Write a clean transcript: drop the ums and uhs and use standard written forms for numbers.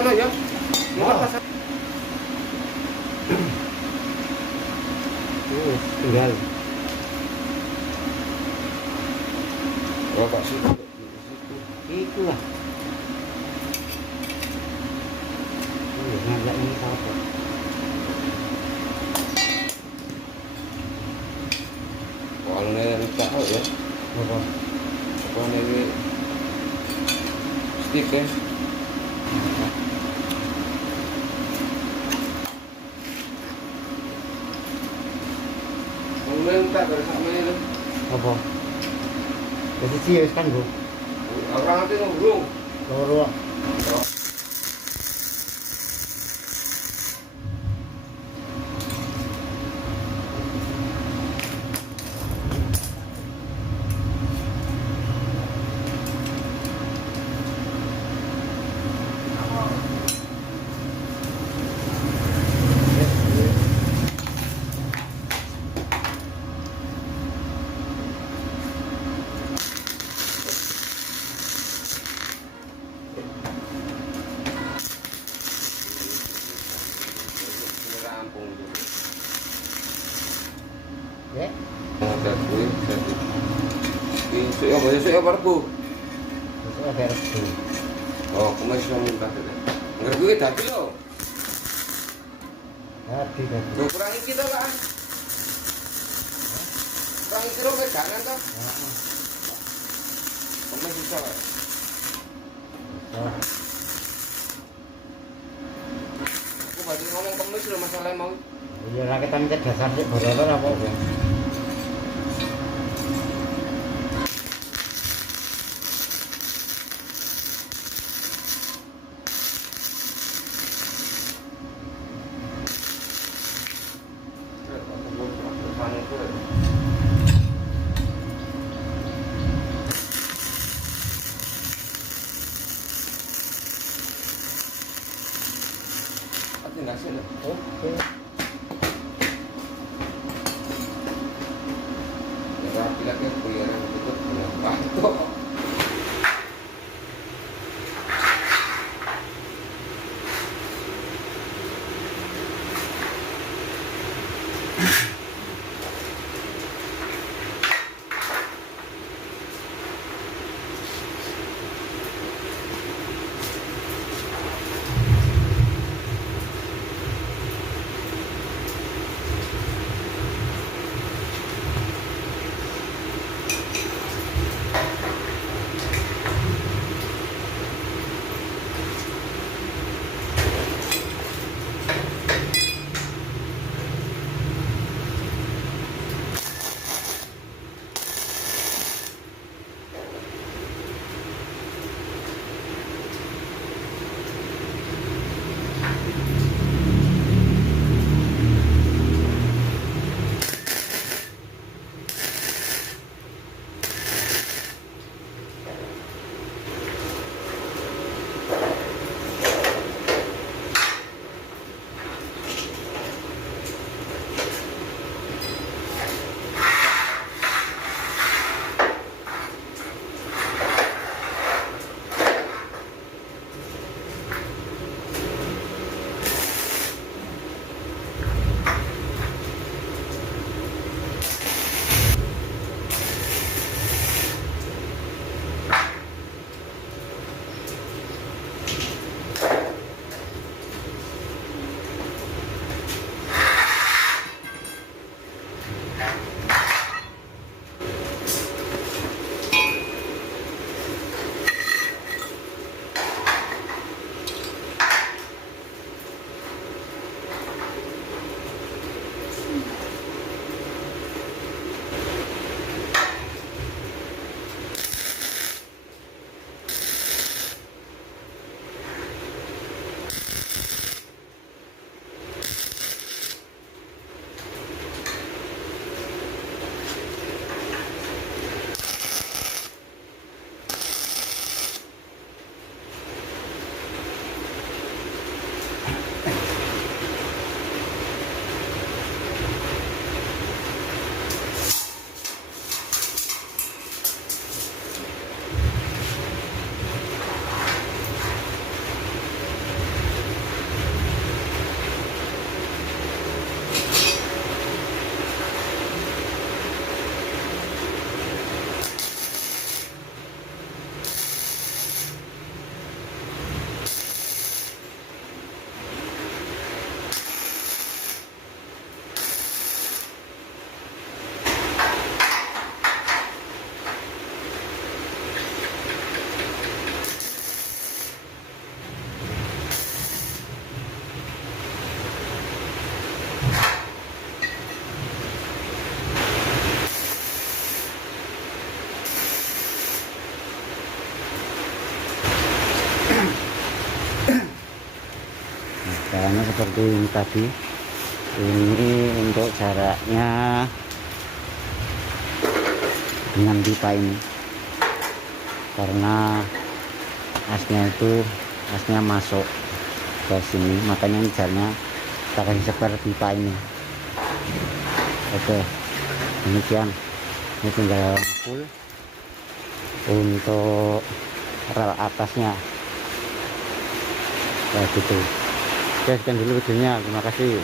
Ano ya? Tinggal. Bapak sih. Itu lah. Ngajak ini apa? Kalau nih tahu ya. Apa? Apa nih stick ya? Kalau nih tak dari sama ini. Apa? Jadi sih kan bu. Orang nanti ngobrol. Loro. Rampung dulu. Ya. Ada kue, jadi. Ini besok ya Pak Bu. Itu ada restu. Oh, kemas yang minta tadi. Enggak gue tadi lo. Tadi tadi. Lo kurangi kita kan? Kurangi kilo ke jangan toh? Kemas bisa lah. Aku berarti ngomong kemas lo masalah mau. Iya rakitan ke dasar sih borotor apa? Oke. Rapi lagi kuliaran itu Pak. caranya seperti ini tadi. Ini untuk jaraknya dengan pipa ini, karena asnya masuk ke sini, makanya ini jaraknya kita kasih seper pipa ini. Oke, demikian. Ini tinggal full untuk rel atasnya kayak gitu. Oke, sekian dulu videonya, terima kasih.